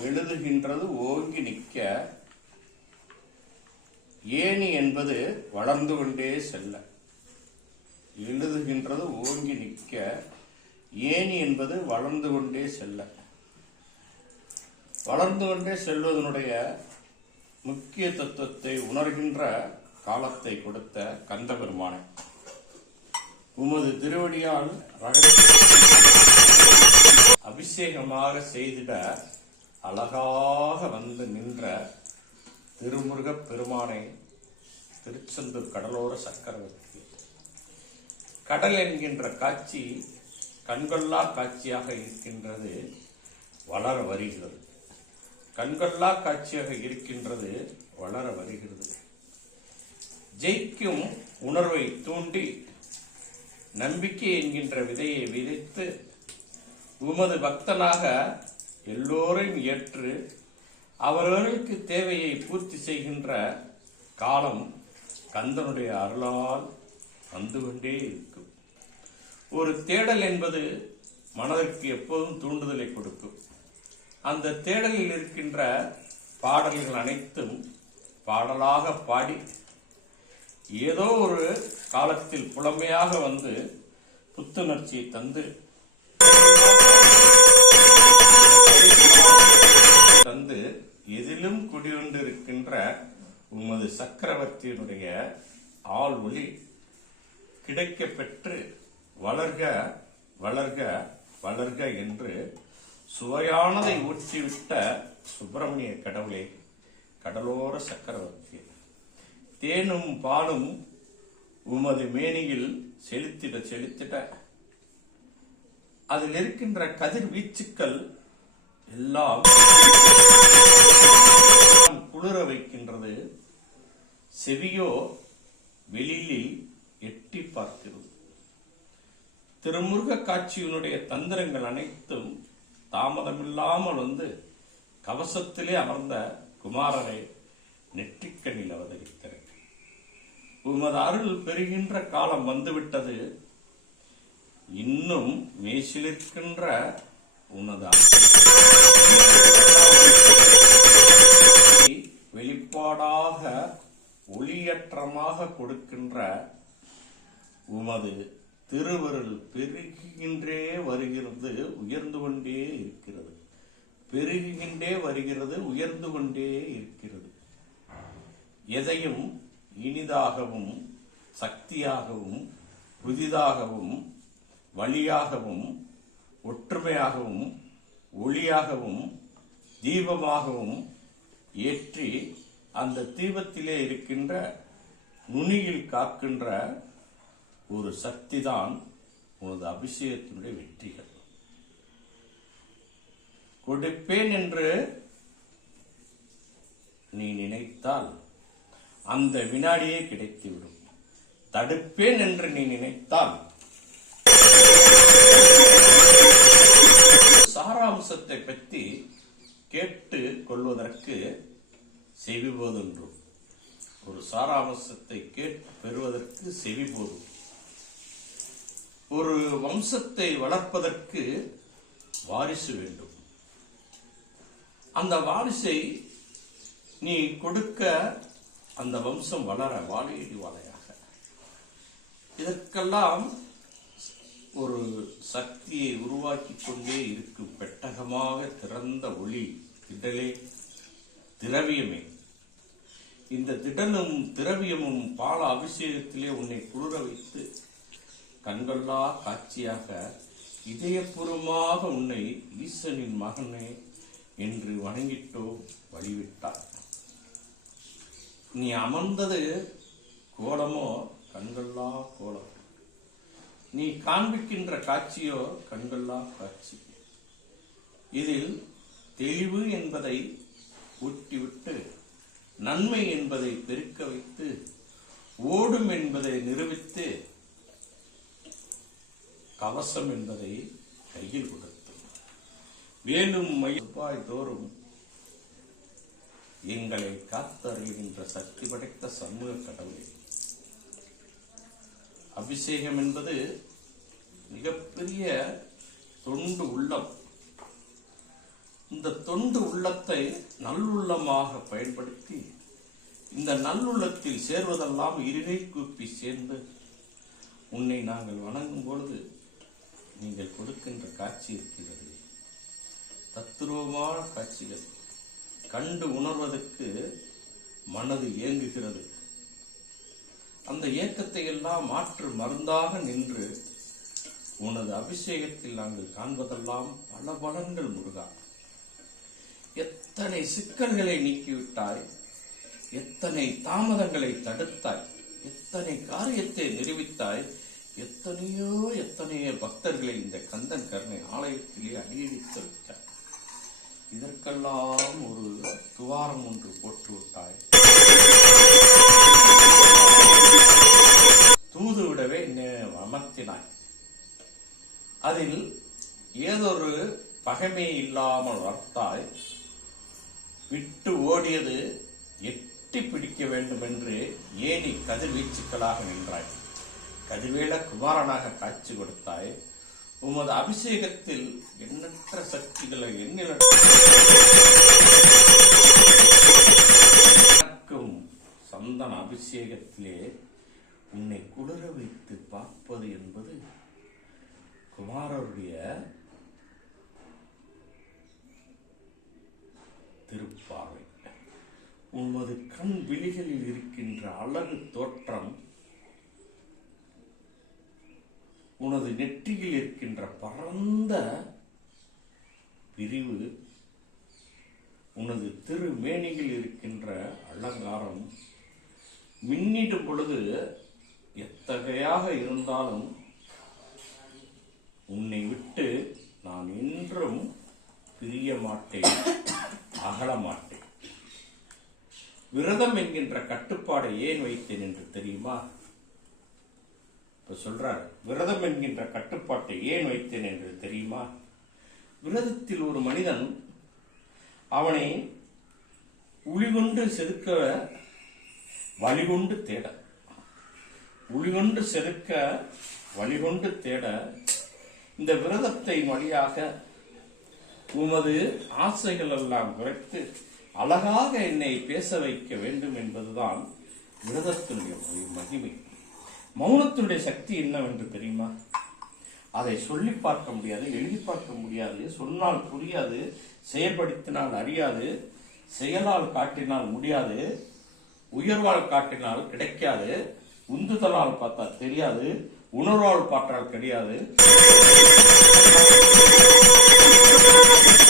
எழுதுகின்றது ஓங்கி நிற்க. ஏணி என்பது வளர்ந்து கொண்டே செல்ல. எழுதுகின்றது ஓங்கி நிற்க. ஏணி என்பது வளர்ந்து கொண்டே செல்ல. வளர்ந்து கொண்டே செல்வதனுடைய முக்கிய தத்துவத்தை உணர்கின்ற காலத்தை கொடுத்த கந்த பெருமானை உமது திருவடியால் ரகசிய அபிஷேகமாக செய்திட அழகாக வந்து நின்ற திருமுருகப் பெருமானை திருச்செந்தூர் கடலோர சக்கரவர்த்தி. கடல் என்கின்ற காட்சி கண்கொள்ளா காட்சியாக இருக்கின்றது வளர வருகிறது. கண்கொள்ளா காட்சியாக இருக்கின்றது வளர வருகிறது. ஜெயிக்கும் உணர்வை தூண்டி நம்பிக்கை என்கின்ற விதையை விதைத்து உமது பக்தனாக எல்லோரையும் ஏற்று அவரவர்களுக்கு தேவையை பூர்த்தி செய்கின்ற காலம் கந்தனுடைய அருளால் வந்து கொண்டே இருக்கும். ஒரு தேடல் என்பது மனதிற்கு எப்போதும் தூண்டுதலை கொடுக்கும். அந்த தேடலில் இருக்கின்ற பாடல்கள் அனைத்தும் பாடலாக பாடி ஏதோ ஒரு காலத்தில் புலமையாக வந்து புத்துணர்ச்சியை தந்து தந்து எதிலும் குடிகொண்டிருக்கின்ற உமது சக்கரவர்த்தியினுடைய ஆள் ஒளி கிடைக்க பெற்று வளர்க வளர்க வளர்க என்று சுவையானதை ஊற்றிவிட்ட சுப்பிரமணிய கடவுளே கடலோர சக்கரவர்த்தி தேனும் பாலும் உமது மேனியில் செலுத்திட செலுத்திட. அதில் இருக்கின்ற கதிர் வீச்சுக்கள் எல்லாம் குளிர வைக்கின்றது. செவியோ வெளியில் எட்டி பார்க்கிறது. திருமுருக காட்சியினுடைய தந்திரங்கள் அனைத்தும் தாமதமில்லாமல் வந்து கவசத்திலே அமர்ந்த குமாரரை நெற்றிக்கண்ணில் அவதரித்திருக்க உமது அருள் பெறுகின்ற காலம் வந்துவிட்டது. இன்னும் மேசிலிருக்கின்ற உனதா வெளிப்பாடாக ஒளியற்றமாக கொடுக்கின்ற உமது திருவருள் பெருகின்றே வருகிறது உயர்ந்து கொண்டே இருக்கிறது. பெருகின்றே வருகிறது உயர்ந்து கொண்டே இருக்கிறது. எதையும் இனிதாகவும் சக்தியாகவும் புதிதாகவும் வழியாகவும் ஒற்றுமையாகவும் ஒளியாகவும் தீபமாகவும் ஏற்றி அந்த தீபத்திலே இருக்கின்ற நுனியில் காக்கின்ற ஒரு சக்திதான் உனது அபிஷேகத்தினுடைய வெற்றிகள். கொடுப்பேன் என்று நீ நினைத்தால் அந்த வினாடியே கிடைத்துவிடும். தடுப்பேன் என்று நீ நினைத்தால் சாராம்சத்தை பற்றி கேட்டு கொள்வதற்கு செவி போதென்றும் ஒரு சாராம்சத்தை கேட்டு பெறுவதற்கு செவி போதும் ஒரு வம்சத்தை வளர்ப்பதற்கு வாரிசு வேண்டும். அந்த வாரிசை நீ கொடுக்க அந்த வம்சம் வளர வாழையடி வாழையாக இதற்கெல்லாம் ஒரு சக்தியை உருவாக்கி கொண்டே இருக்கும் பெட்டகமாக திறந்த ஒளி திடலே திரவியமே. இந்த திடலும் திரவியமும் பால அபிஷேகத்திலே உன்னை குளிர வைத்து கண்கொள்ளா காட்சியாக இதயபூர்வமாக உன்னை ஈசனின் மகனே என்று வணங்கிட்டோ வழிவிட்டார். நீ அமர்ந்தது கோலமோ கண்கொள்ளா கோலம்? நீ காண்பிக்கின்ற காட்சியோ கண்கொள்ளா காட்சி. இதில் தெளிவு என்பதை ஊட்டிவிட்டு நன்மை என்பதை பெருக்க வைத்து ஓடும் என்பதை நிரூபித்து கவசம் என்பதை கையில் கொடுத்து. வேலும் மயிர்பாய் தோறும் எங்களை காத்தறிகின்ற சக்தி படைத்த சமூக கடவுளே. அபிஷேகம் என்பது மிகப்பெரிய தொண்டு உள்ளம். இந்த தொண்டு உள்ளத்தை நல்லுள்ளமாக பயன்படுத்தி இந்த நல்லுள்ளத்தில் சேர்வதெல்லாம் இருகை கூப்பி சேர்ந்து உன்னை நாங்கள் வணங்கும் பொழுது நீங்கள் கொடுக்கின்ற காட்சி இருக்கிறது. தத்துருவமான காட்சிகள் கண்டு உணர்வதற்கு மனது ஏங்குகிறது. அந்த இயக்கத்தை எல்லாம் மாற்று மருந்தாக நின்று உனது அபிஷேகத்தில் நாங்கள் காண்பதெல்லாம் பல பலன்கள் முருகா. எத்தனை சிக்கல்களை நீக்கிவிட்டாய்? எத்தனை தாமதங்களை தடுத்தாய்? எத்தனை காரியத்தை நிரூபித்தாய்? எத்தனையோ எத்தனையோ பக்தர்களை இந்த கந்தன் கருணை ஆலயத்திலே அடியடித்து விட்டாய். இதற்கெல்லாம் ஒரு துவாரம் ஒன்று போட்டு விட்டாய் தூது விடவே அமர்த்தினாய். அதில் ஏதொரு பகைமை இல்லாமல் வளர்த்தாய் விட்டு ஓடியது எட்டி பிடிக்க வேண்டும் என்று ஏனி கதிர்வீச்சுக்களாக நின்றாய். கதிர்வேல குமாரனாக காட்சி கொடுத்தாய். உமது அபிஷேகத்தில் எண்ணற்ற சக்திகளை எண்ணிலும் சந்தன அபிஷேகத்திலே உன்னை குளிர வைத்து பார்ப்பது என்பது குமாரருடைய திருப்பார்வை உமது கண் விழிகளில் இருக்கின்ற அழகு தோற்றம் உனது நெற்றியில் இருக்கின்ற பரந்த பிரிவு உனது திருமேனியில் இருக்கின்ற அலங்காரம் மின்னிடும் பொழுது எத்தகையாக இருந்தாலும் உன்னை விட்டு நான் என்றும் பிரிய மாட்டேன். அகல மாட்டேன் விரதம் என்கின்ற கட்டுப்பாடை ஏன் வைத்தேன் என்று தெரியுமா? இப்ப சொல்றார் விரதம் என்கின்ற கட்டுப்பாட்டை ஏன் வைத்தேன் என்று தெரியுமா? விரதத்தில் ஒரு மனிதன் அவனை உளிகொண்டு செதுக்க வழிகொண்டு தேட உளிகொண்டு செதுக்க வழிகொண்டு தேட இந்த விரதத்தை வழியாக உமது ஆசைகள் எல்லாம் குறைத்து அழகாக என்னை பேச வைக்க வேண்டும் என்பதுதான் விரதத்தினுடைய மகிமை. மௌனத்தினுடைய சக்தி என்னவென்று தெரியுமா? அதை சொல்லி பார்க்க முடியாது எழுதி பார்க்க முடியாது சொன்னால் புரியாது செயல்படுத்தினால் அறியாது செயலால் காட்டினால் முடியாது உயர்வால் காட்டினால் கிடைக்காது உந்துதலால் பார்த்தா தெரியாது உணர்வால் பார்த்தால் கிடையாது. Thank you.